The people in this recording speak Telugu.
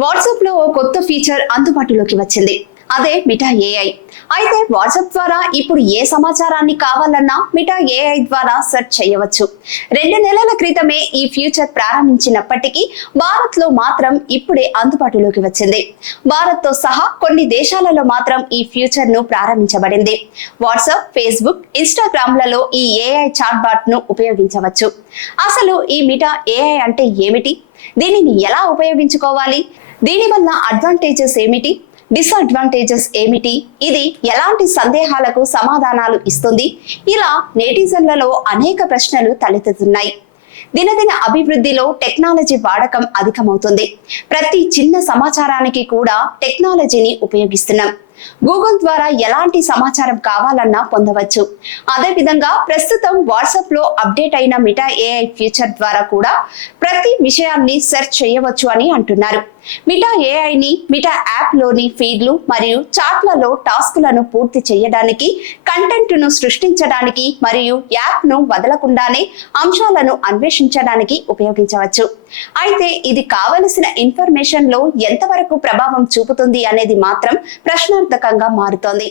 వాట్సాప్ లో ఓ కొత్త ఫీచర్ అందుబాటులోకి వచ్చింది. అదే మిటా ఏఐ. అయితే వాట్సాప్ ద్వారా ఇప్పుడు ఏ సమాచారాన్ని కావాలన్నా మిటా ఏఐ ద్వారా సెర్చ్ చేయవచ్చు. 2 నెలల క్రితమే ఈ ఫీచర్ ప్రారంభించినప్పటికీ భారత్ లో మాత్రం ఇప్పుడే అందుబాటులోకి వచ్చింది. భారత్ తో సహా కొన్ని దేశాలలో మాత్రం ఈ ఫీచర్ ను ప్రారంభించబడింది. వాట్సాప్, ఫేస్బుక్, ఇన్స్టాగ్రామ్ లలో ఈ ఏఐ చాట్ బాట్ ను ఉపయోగించవచ్చు. అసలు ఈ మిటా ఏఐ అంటే ఏమిటి? దీనిని ఎలా ఉపయోగించుకోవాలి? దీనివల్ల అడ్వాంటేజెస్ ఏమిటి, డిసడ్వాంటేజెస్ ఏమిటి, ఇది ఎలాంటి సందేహాలకు సమాధానాలు ఇస్తుంది? ఇలా నెటిజన్లలో అనేక ప్రశ్నలు తలెత్తుతున్నాయి. దినదిన అభివృద్ధిలో టెక్నాలజీ వాడకం అధికమవుతుంది. ప్రతి చిన్న సమాచారానికి కూడా టెక్నాలజీని ఉపయోగిస్తున్నాం. గూగుల్ ద్వారా ఎలాంటి సమాచారం కావాలన్నా పొందవచ్చు. అదేవిధంగా ప్రస్తుతం వాట్సాప్ లో అప్డేట్ అయిన మిటా ఏఐ ఫీచర్ ద్వారా కూడా ప్రతి విషయాన్ని సెర్చ్ చేయవచ్చు అని అంటున్నారు. మిటా ఏఐని మిటా యాప్ లోని ఫీడ్లు మరియు చాట్లలో టాస్కులను పూర్తి చేయడానికి, కంటెంట్ ను సృష్టించడానికి మరియు యాప్ ను వదలకుండానే అంశాలను అన్వేషించడానికి ఉపయోగించవచ్చు. అయితే ఇది కావలసిన ఇన్ఫర్మేషన్ లో ఎంతవరకు ప్రభావం చూపుతుంది అనేది మాత్రం ప్రశ్నార్థకంగా మారుతోంది.